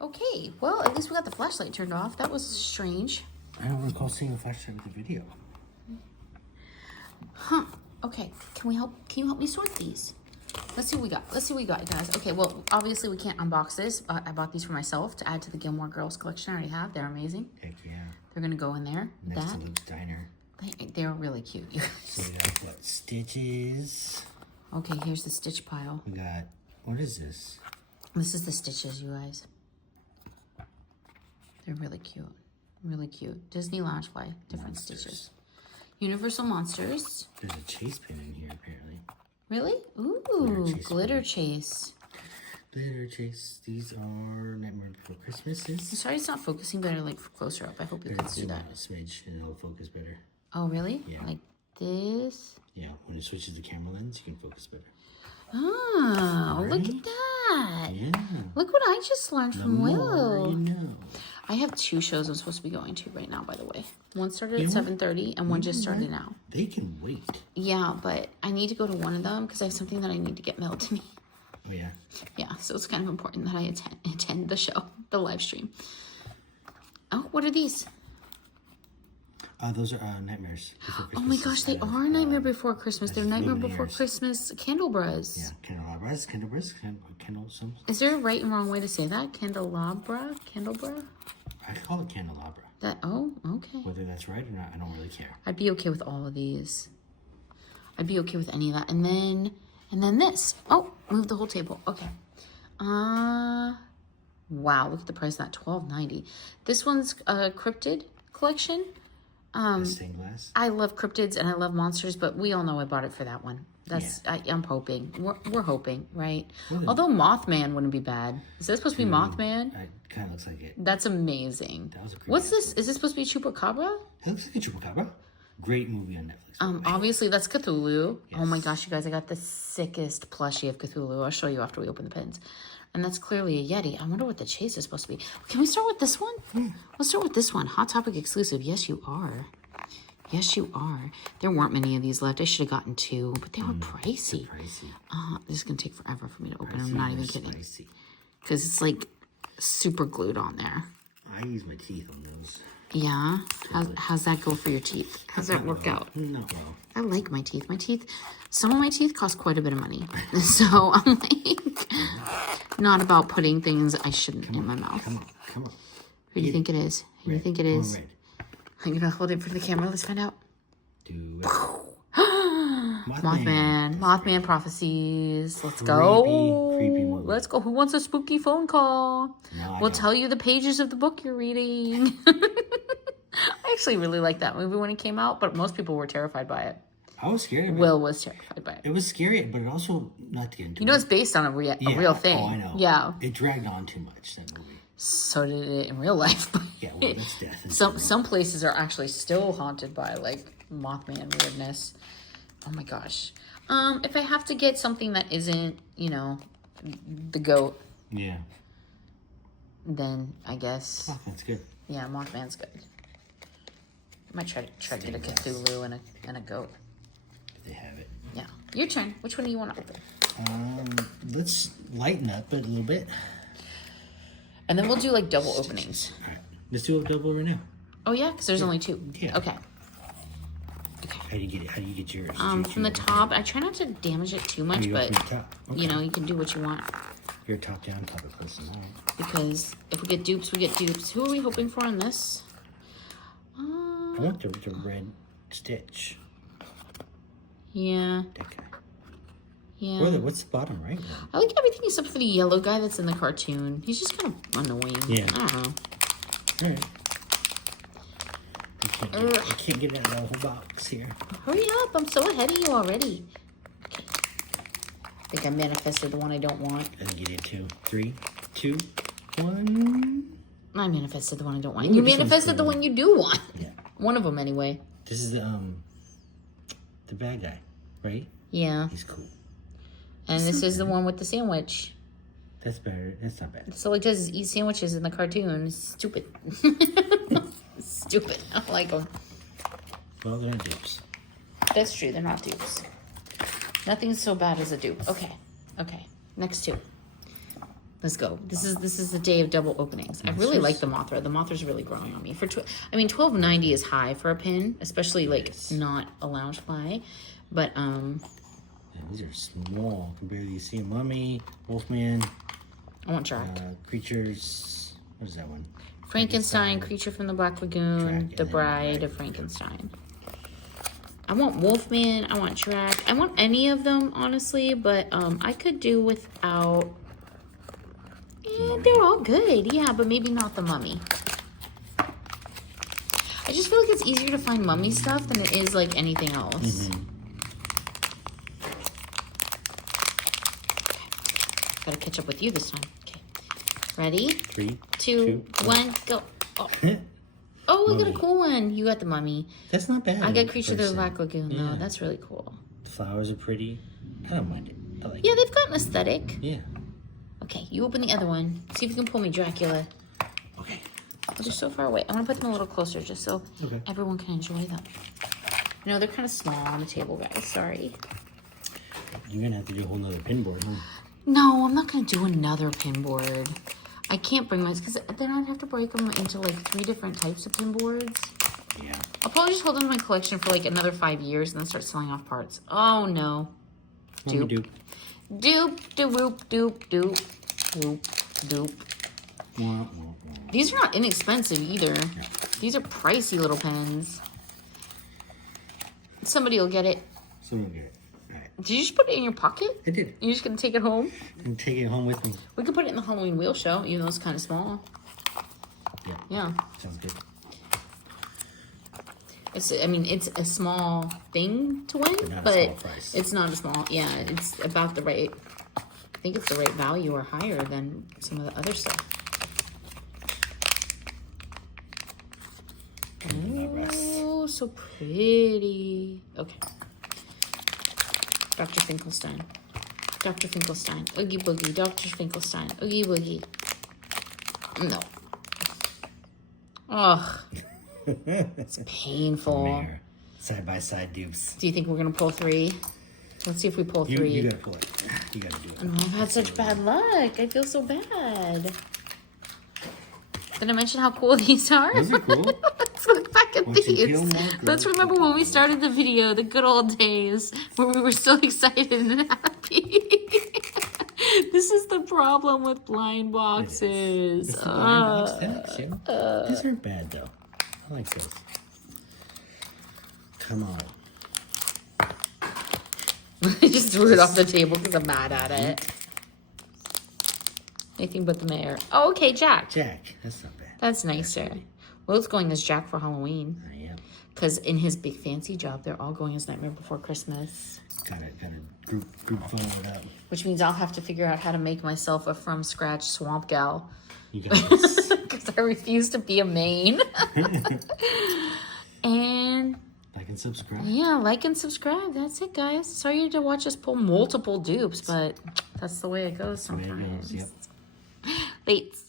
Okay, well, at least we got the flashlight turned off. That was strange. I don't recall seeing a flashlight with the video. Huh. Okay, can you help me sort these? Let's see what we got. Let's see what we got, guys. Okay, well, obviously we can't unbox this. I bought these for myself to add to the Gilmore Girls collection I already have. They're amazing. Heck yeah. They're gonna go in there. Next to Luke's Diner. They're really cute. So we got what? Stitches. Okay, here's the stitch pile. We got, what is this? This is the stitches, you guys. They're really cute. Really cute. Disney Loungefly, different stitches. Universal Monsters. There's a chase pin in here, apparently. Really? Ooh, Glitter Chase. Glitter Chase. These are Nightmare Before Christmases. I'm sorry it's not focusing better, like closer up. I hope you can see that. A smidge and it'll focus better. Oh, really? Yeah. Like this? Yeah, when it switches the camera lens, you can focus better. Oh, look at that. Yeah. Look what I just learned from Will. You know. I have 2 shows I'm supposed to be going to right now, by the way. One started at 7:30 and one just started now. They can wait. Yeah, but I need to go to one of them because I have something that I need to get mailed to me. Oh, yeah? Yeah, so it's kind of important that I attend the show, the live stream. Oh, what are these? Those are Nightmares Before Christmas. Oh my gosh, they are Nightmare Before Christmas. They're Nightmare Before Christmas candelabras. Yeah, candelabras. Candles. Is there a right and wrong way to say that? Candelabra? I call it candelabra. Oh, okay. Whether that's right or not, I don't really care. I'd be okay with all of these. I'd be okay with any of that. And then this. Oh, move the whole table. Okay. Wow, look at the price of that. $12.90. This one's a cryptid collection. Stained glass. I love cryptids and I love monsters, but we all know I bought it for that one. That's I'm hoping. We're hoping, right? Although Mothman wouldn't be bad. Is that supposed to be Mothman? It kind of looks like it. That's amazing. That was a great What's this? Is this supposed to be Chupacabra? It looks like a chupacabra. Great movie on Netflix. Obviously that's Cthulhu. Yes. Oh my gosh, you guys, I got the sickest plushie of Cthulhu. I'll show you after we open the pins. And that's clearly a Yeti. I wonder what the chase is supposed to be. Can we start with this one? Let's start with this one. Hot Topic exclusive. Yes, you are. Yes, you are. There weren't many of these left. I should have gotten 2, but they were pricey. This is going to take forever for me to open. I'm not even kidding. Because it's like super glued on there. I use my teeth on those. Yeah? How's that go for your teeth? How's that work out? No. I like my teeth. Some of my teeth cost quite a bit of money. So I'm like, not about putting things I shouldn't in my mouth. Come on. Who do you think it is? Who do you think it is? I'm going to hold it for the camera. Let's find out. Do it. Mothman prophecies. Let's go. Creepy movie. Let's go. Who wants a spooky phone call? We'll tell you the pages of the book you're reading. I actually really liked that movie when it came out, but most people were terrified by it. I was scared. Will was terrified by it. It was scary, but it also not to get into. You know, it's based on a real thing. Oh, I know. Yeah. It dragged on too much, that movie. So did it in real life. Yeah, well, that's death. Some places are actually still haunted by like Mothman weirdness. Oh my gosh. If I have to get something that isn't, the goat. Yeah. Then I guess. Mothman's good. Yeah, Mothman's good. I might try to get a Cthulhu and a goat. If they have it. Yeah. Your turn. Which one do you want to open? Let's lighten up it a little bit. And then we'll do like double openings. All right. Let's do a double right now. Oh yeah, because there's only 2. Yeah. Okay. How do you get it? How do you get yours? From the top, I try not to damage it too much, but you can do what you want. You're a top-down type of person, all right. Because if we get dupes, we get dupes. Who are we hoping for on this? I want the red stitch. Yeah. That guy. Yeah. What's the bottom right one? I like everything except for the yellow guy that's in the cartoon. He's just kind of annoying. Yeah. I don't know. All right. I can't get it out of the whole box here. Hurry up. I'm so ahead of you already. Okay. I think I manifested the one I don't want. I think you did too. 3, 2, 1. I manifested the one I don't want. You manifested the one you do want. Yeah. One of them anyway. This is the bad guy, right? Yeah. He's cool. And this is the one with the sandwich. That's better. That's not bad. That's all he does is eat sandwiches in the cartoon. It's stupid. Stupid. I don't like them. Well, they're not dupes. That's true. They're not dupes. Nothing's so bad as a dupe. Okay. Next 2. Let's go. This is the day of double openings. I really like the Mothra. The Mothra's really growing on me. I mean, $12.90 is high for a pin, especially like not a Loungefly. But Yeah, these are small compared to you see a Mummy, Wolfman. I want Drac. Creatures. What is that one? Frankenstein, Creature from the Black Lagoon, Drac, The Bride of Frankenstein. I want Wolfman. I want Drac. I want any of them, honestly, but I could do without. They're all good, yeah, but maybe not the Mummy. I just feel like it's easier to find Mummy stuff than it is like anything else. Gotta catch up with you this time. Okay, ready? 3, 2, 1, go. Oh, oh, I got a cool one. You got the Mummy. That's not bad. I got Creature of the Black Lagoon though. That's really cool. The flowers are pretty. I don't mind it. I like Yeah, it. they've got an aesthetic. Yeah. Okay, you open the other one. See if you can pull me Dracula. Okay. Oh, they're so far away. I'm gonna put them a little closer just so everyone can enjoy them. No, they're kind of small on the table, guys. Sorry. You're gonna have to do a whole nother pin board, huh? No, I'm not gonna do another pin board. I can't bring my, because then I'd have to break them into like 3 different types of pin boards. Yeah. I'll probably just hold them in my collection for like another 5 years and then start selling off parts. Oh no. Dupe. Dupe, doop, doop, doop, doop, doop. These are not inexpensive either. These are pricey little pens. Somebody will get it. Someone will get it. All right. Did you just put it in your pocket? I did. You're just gonna take it home? And take it home with me. We could put it in the Halloween wheel show, even though it's kind of small. Yeah. Yeah. Sounds good. I mean, it's a small thing to win, but it's not a small. Yeah, it's about the right. I think it's the right value or higher than some of the other stuff. Oh, so pretty. Okay. Dr. Finkelstein. Dr. Finkelstein. Oogie Boogie. Dr. Finkelstein. Oogie Boogie. No. Ugh. It's painful. Side by side dupes. Do you think we're going to pull 3? Let's see if we pull 3. You gotta pull it. You gotta do it. Oh, I've had such bad luck. I feel so bad. Did I mention how cool these are? These are cool. Let's look back at these. Let's remember when we started the video, the good old days, where we were so excited and happy. This is the problem with blind boxes. These aren't bad though. I like this. Come on. I just threw it off the table because I'm mad at it. Anything but the mayor. Oh, okay, Jack. Jack. That's not bad. That's nicer. Will's going as Jack for Halloween. I am. Because in his big fancy job, they're all going as Nightmare Before Christmas. Gotta group phone it up. Which means I'll have to figure out how to make myself a from scratch swamp gal. You got this. Because I refuse to be a main. And like and subscribe. yeah, like and subscribe. That's it, guys. Sorry to watch us pull multiple dupes, but that's the way it goes sometimes. Yep. Thanks.